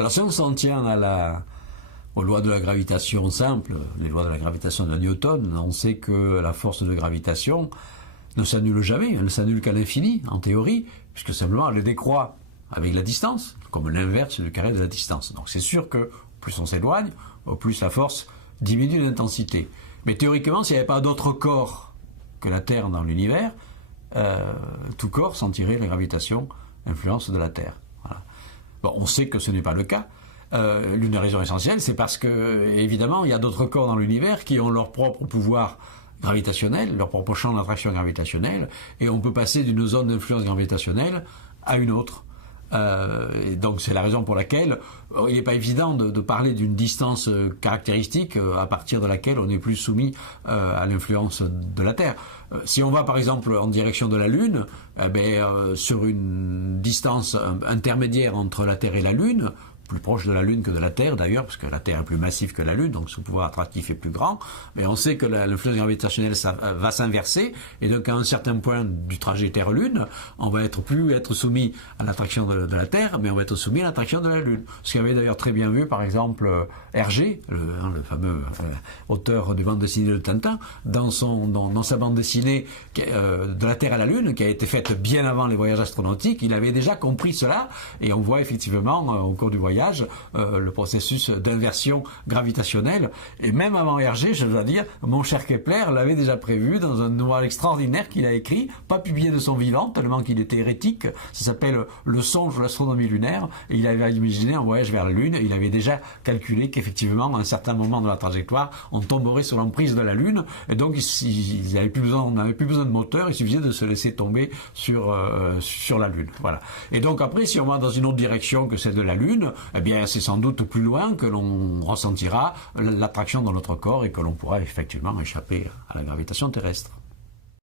Alors si on s'en tient aux lois de la gravitation simples, les lois de la gravitation de Newton, on sait que la force de gravitation ne s'annule jamais, elle ne s'annule qu'à l'infini, en théorie, puisque simplement elle décroît avec la distance, comme l'inverse du carré de la distance. Donc c'est sûr que plus on s'éloigne, au plus la force diminue d'intensité. Mais théoriquement, s'il n'y avait pas d'autre corps que la Terre dans l'univers, tout corps sentirait la gravitation, l'influence de la Terre. Voilà. Bon, on sait que ce n'est pas le cas. L'une des raisons essentielles, c'est parce que, évidemment, il y a d'autres corps dans l'univers qui ont leur propre pouvoir gravitationnel, leur propre champ d'attraction gravitationnelle, et on peut passer d'une zone d'influence gravitationnelle à une autre. Et donc c'est la raison pour laquelle il n'est pas évident de parler d'une distance caractéristique à partir de laquelle on n'est plus soumis à l'influence de la Terre. Si on va par exemple en direction de la Lune, sur une distance intermédiaire entre la Terre et la Lune, plus proche de la Lune que de la Terre d'ailleurs, parce que la Terre est plus massive que la Lune, donc son pouvoir attractif est plus grand, mais on sait que l'influence gravitationnelle va s'inverser, et donc à un certain point du trajet Terre-Lune, on va plus être soumis à l'attraction de la Terre, mais on va être soumis à l'attraction de la Lune. Ce qu'avait d'ailleurs très bien vu, par exemple, Hergé, le fameux auteur de bande dessinée de Tintin, dans sa bande dessinée de la Terre à la Lune, qui a été faite bien avant les voyages astronautiques, il avait déjà compris cela, et on voit effectivement au cours du voyage le processus d'inversion gravitationnelle, et même avant Hergé, je dois dire, mon cher Kepler l'avait déjà prévu dans un ouvrage extraordinaire qu'il a écrit, pas publié de son vivant, tellement qu'il était hérétique, ça s'appelle Le songe de l'astronomie lunaire, et il avait imaginé un voyage vers la Lune, et il avait déjà calculé qu'effectivement, à un certain moment de la trajectoire, on tomberait sur l'emprise de la Lune, et donc on n'avait plus besoin de moteur, il suffisait de se laisser tomber sur la Lune. Voilà. Et donc après, si on va dans une autre direction que celle de la Lune, eh bien, c'est sans doute plus loin que l'on ressentira l'attraction dans notre corps et que l'on pourra effectivement échapper à la gravitation terrestre.